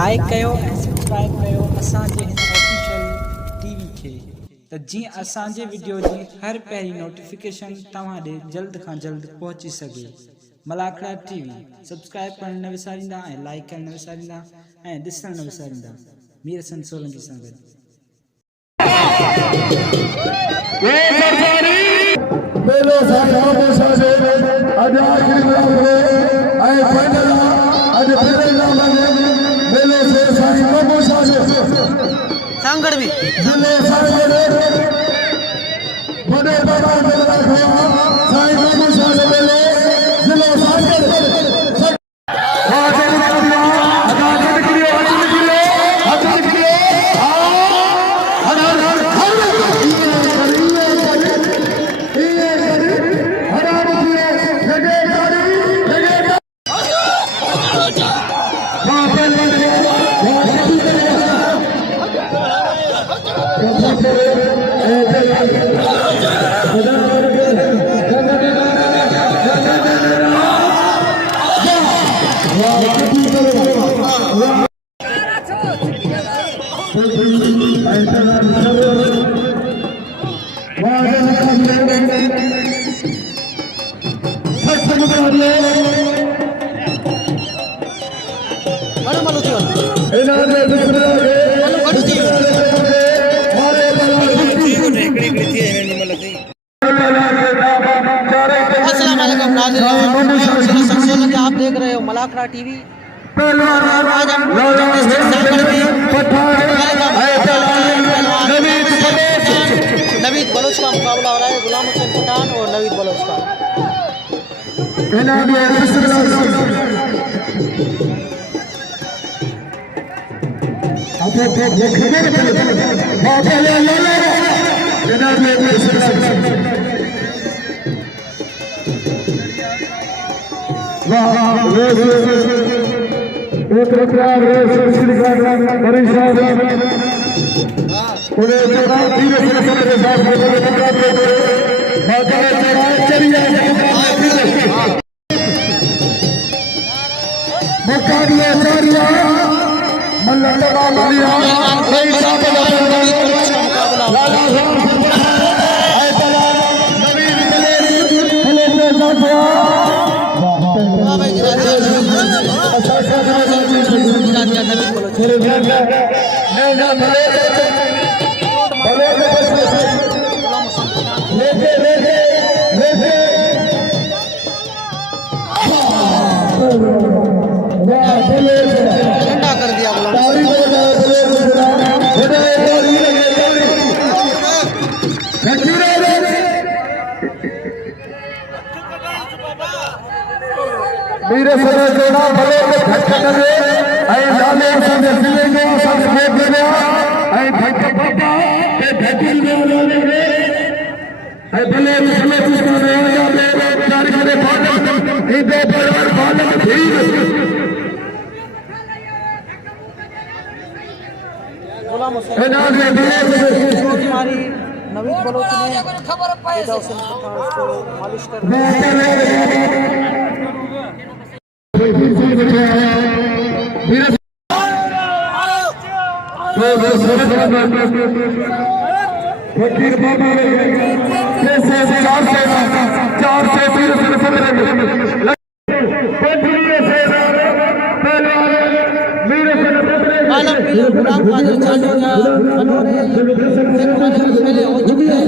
Like कयो ऐं subscribe कयो असांजे हिन ऑफिशियल टीवी खे त जीअं असांजे वीडियो जी हर पहिरीं नोटिफिकेशन तव्हां ॾे जल्द खां जल्द पहुची सघे। मलाखड़ा टीवी सब्सक्राइब करण न विसारींदा ऐं लाइक करण न विसारींदा ऐं ॾिसण न विसारींदा। मीर हसन सोलंकी सां गॾु। मेलो साईं हमेशा से अॼु आख़िरी ऐं फाइनल अॼु फाइनल मेलो से साईं हमेशा से सांगड़ भी जिले साईं बड़े बाबा मेला खया साईं हमेशा से मेलो जिले सांगड़ आप देख रहे हो मलाखड़ा टीवी। आज हम नवीद बलोच का मुकाबला हो रहा है। गुलाम हुसैन पठान और नवीद बलोच का। ठंडा कर दिया मेरे सदा जोड़ा भले को धक्का करे आई लाले संग जिले को संग भेद देना आई धक्का बाबा ते धक्की में लाने रे आई भले भले तुझको नया मेरे प्यार करे फादर इधर परिवार फादर ठीक गुलाम हुसैन नवीद बलोच ने खबर पाए उसको मालिश कर फकीर बाबा चार से गुलाम कादिर चांदोया मनोरे पहले हो चुकी है।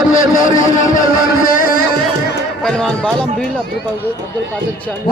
मुकाबले जारी है पहलवान बालम भील अब्दुल कादिर चांदी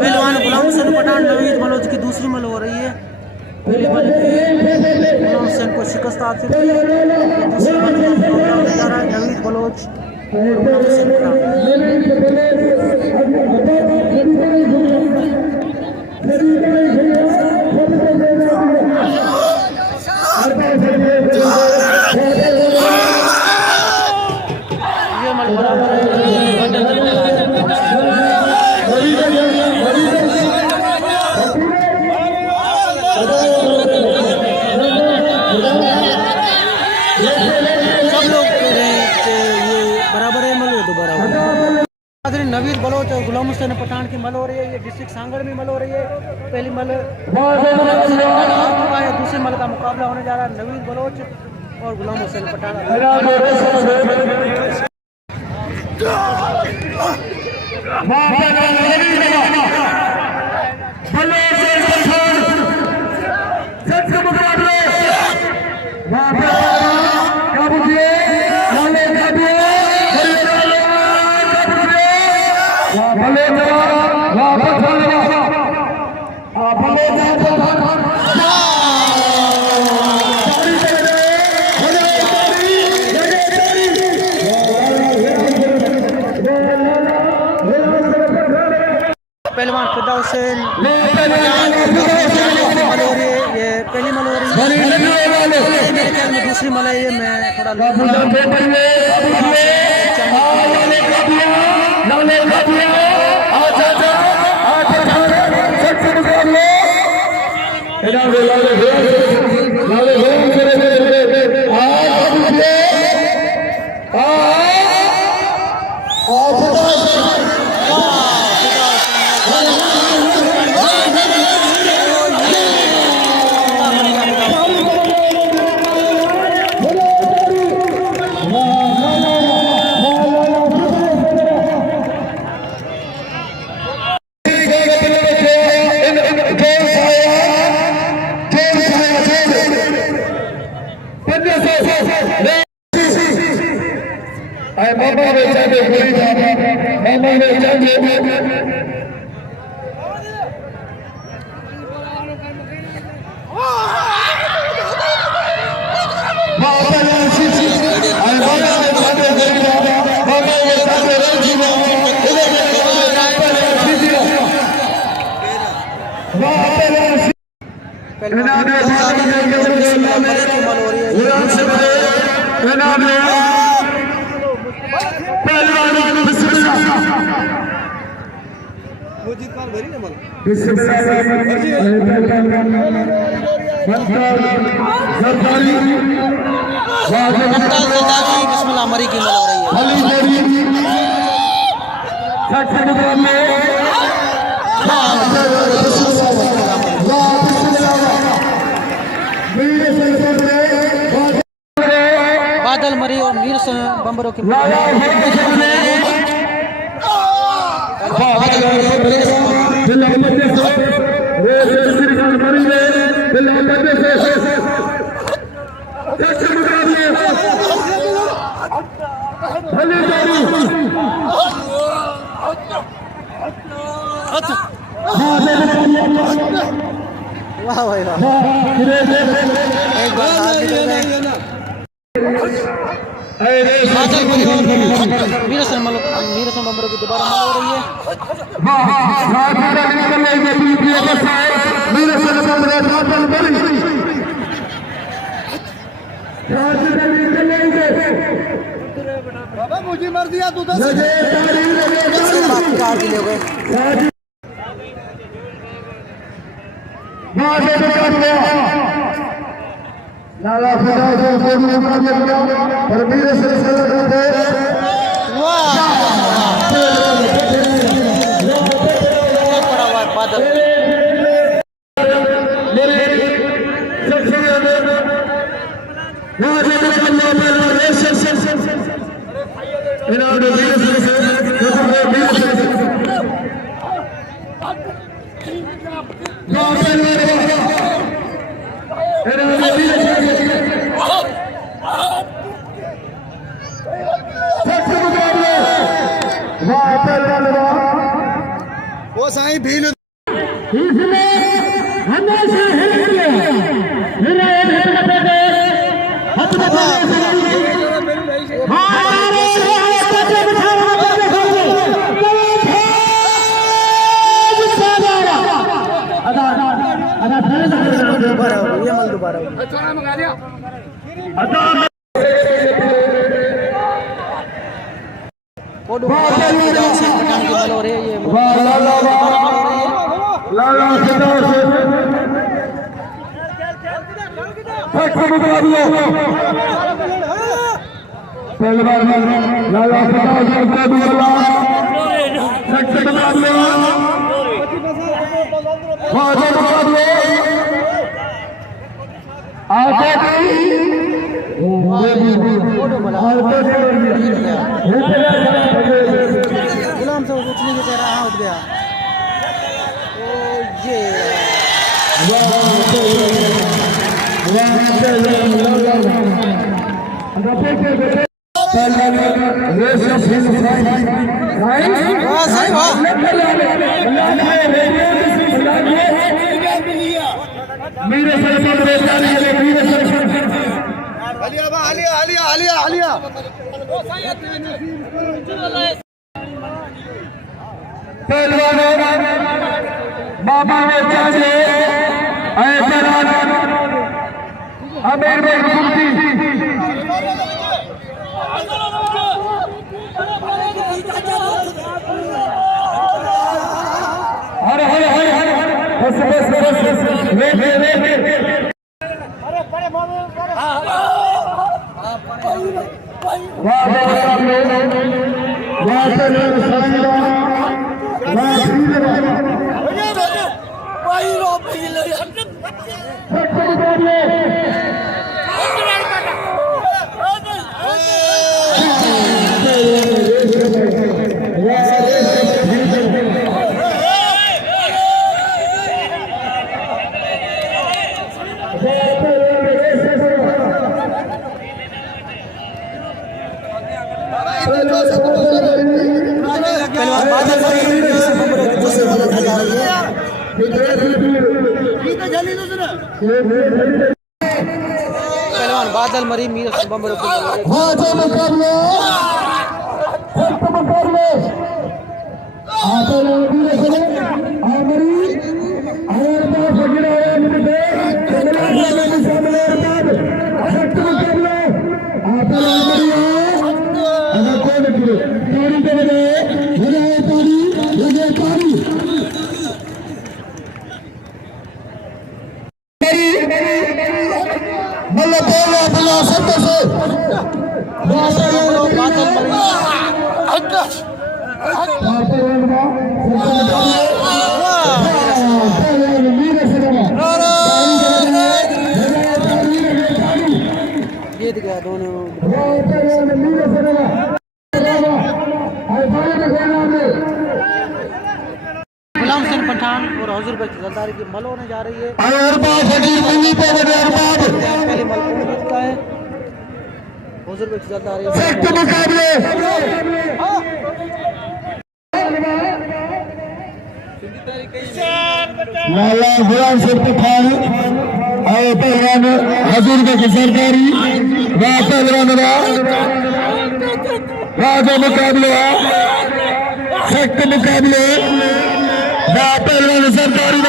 पहलवान गुलाम हुसैन पठान नवीद बलोच की दूसरी मल हो रही है। पहली मल गुलाम हुसैन को शिकस्त हासिल हुई है। दूसरी मल में मुकाबला होने जा रहा है नवीद बलोच गुलाम हुसैन पठान। ये मल बराबर है। नवीद बलोच और गुलाम हुसैन पठान की मल हो रही है। ये डिस्ट्रिक्ट सांगड़ में मल हो रही है। पहली मल दूसरी मल का मुकाबला होने जा रहा है नवीद बलोच और गुलाम हुसैन पठान। पहलवान फिदा हुसैन मल हो रही है। ये पहली मल हो रही है। मेरे ख्याल में दूसरी मल है। ये मैं थोड़ा बिस्मिल्लाह मरी की मल हो रही है। बादल मरी और मीर बम्बरों की वाह भाई वाह, एक बार हाथ निकल गए। वीरसन बम्बरों की दोबारा मल हो रही है। बाबा मुझे मर दिया तू दस लाला पड़ा हुआ है बादल। वो साईं भील दोबारा हो गई, ये मल दोबारा हो गई। पठान की मल हो रही है, ये गुलाम से कुछ नहीं कह रहा, उठ गया। ओ ये बाबा ने चाहे अमीर में हर हर हर बस बस बस वे पहलवान बादल मरी मीर बम्बरों की जीत गया दोनों। गुलाम सिंह पठान और हजूर भाई की जलदारी की मल होने जा रही है। पहले मल कौन जीतता है? हजूर भाई की जलदारी लाला गुलाम सिंह पठान और पहलवान हजूर की सरकारी पहलवान राजा मुकाबले सख्त मुकाबले पहलवान सरकारी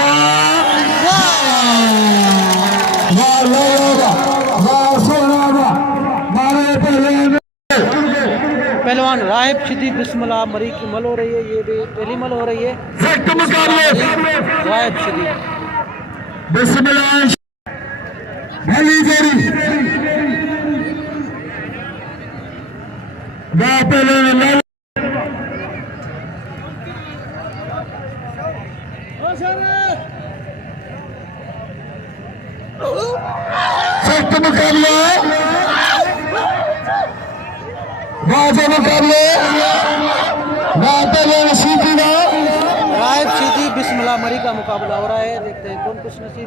पहलवान राहिब शिदी बिस्मिल्लाह मरी की मल हो रही है। ये भी पहली मल हो रही है। सख्त मुकाबले राहिब शिदी बिस्मिल्लाह भली जोड़ी पहलवान सख्त मुकाबले राजा मुकाबले राहिब शिदी बिस्मिल्लाह मरी का मुकाबला हो रहा है। देखते हैं कौन कुछ नसीब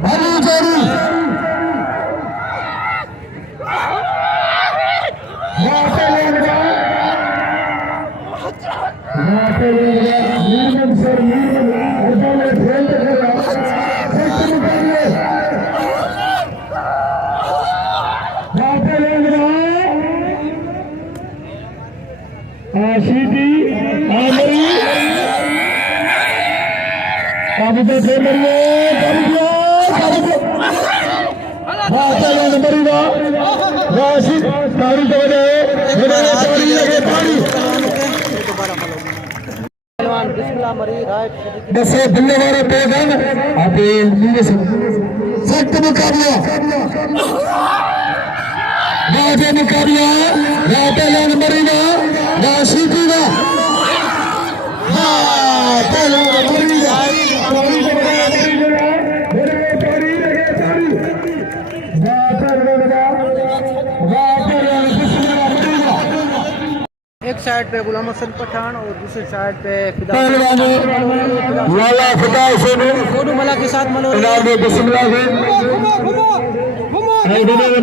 आशीदी आमरी काबू से मरिए राशिद तारी तो पहलवान बिस्मिल्लाह मरी राहिब शिदी की बस बिल्ले वाले पैगन अभी सख्त मुकाबला राजा मुकाबला राजा लाल मरीना राशिदीना एक साइड पे गुलाम हसन पठान और दूसरी साइड पे लाला फिदा हुसैन दोनों मला के साथ मल हो रही है। बिस्मिल्लाह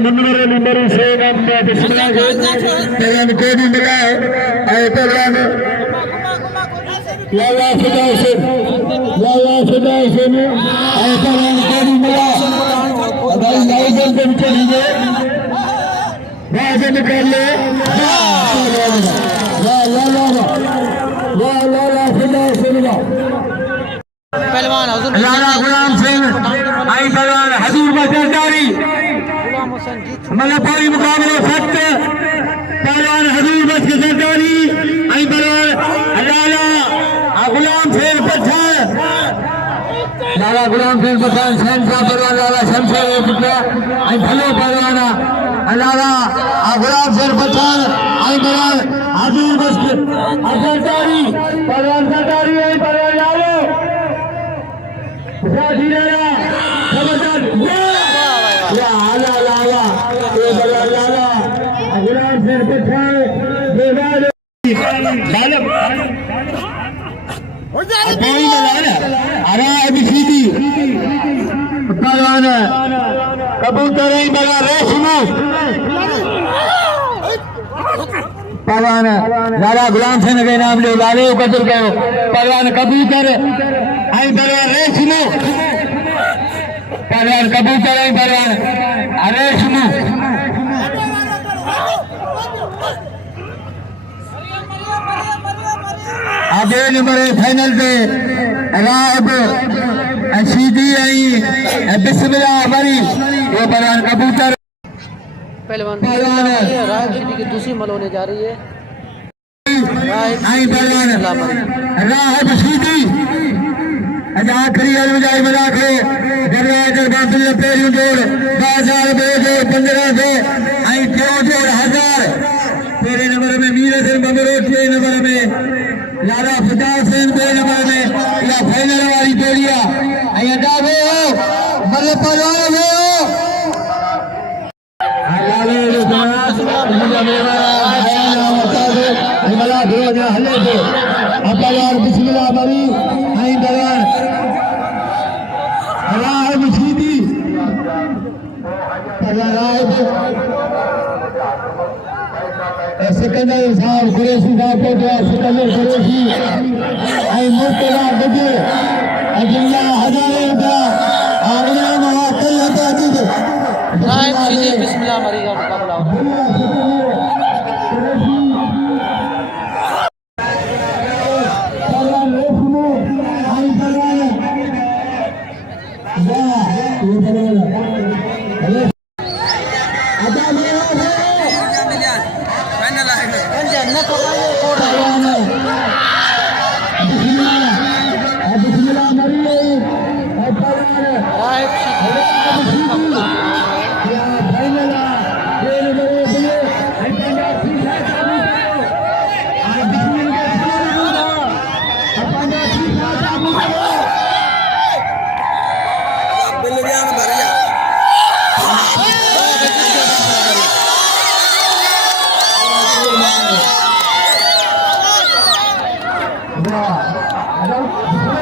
नंबर नंबर से बिस्मिल्लाह पहलवान को भी मिला है पहलवान लाला फिदा हुसैन पहलवान को भी मिला लाइजन के चलिए राजा निकाल ले पहलवान हजूर लाला गुलाम सिंह आई पहलवान हजूर बजरदारी गुलाम हुसैन जीत चुके मलबारी मुकाबले सख्त पहलवान हजूर बस की सरदारी आई पहलवान लाला गुलाम सिंह पठान लाला गुलाम सिंह पठान शहनशाह पहलवान लाला शमशेर पुत्र आई भलो पहलवान लाला गुलाम सिंह पठान आई पहलवान हजूर बस की सरदारी पहलवान सरदारी आई पहलवान लालो शादी लाला खबरदार या आला लाला ये बड़ा लाला गुलाम सिंह पठान बेवाल गालिब कोई मलाना अरे अभिसीदी पहलवान कबूतर ही बड़ा रेशमी पहलवान लाला गुलाम सिंह के नाम ले लाले कदर कहो पहलवान कबूतर आई पहलवान रेशमी पहलवान कबूतर आई पहलवान रेशमी अब नंबर फाइनल पे राब सीधी आई बिस्मिल्लाह मरी वो पहलवान कबूतर पहलवान राहिब शिदी की दूसरी मल होने जा रही है। आई पहलवान राहब सीधी आखिरी अलविदाई बना के दरवाजे बातिल पेरी जोड़ 10,000 जोड़ 1500 आई क्यों जोड़ 1000 तेरे नंबर में मीर हसन बमरो 6 नंबर में लाला फिदा हुसैन 2 नंबर में या फाइनल वाली जोड़िया आई अड्डा वो मल्ले पहलवान वो लाले जो मुझे मेरा मला धोना हले दे अपलार बिस्मिल्लाह मरी आई दरवान सिकंदर साहब कुरैशी साहब को दुआ सिकंदर कुरैशी ऐं मुर्तज़ा गजे अब्दुल्ला हज़ारे रुपया आगरा महा कई हटा दीजिए राइट सीधी बिस्मिल्लाह मरी का मुकाबला होगा जन्नत होगा ये कोड Ada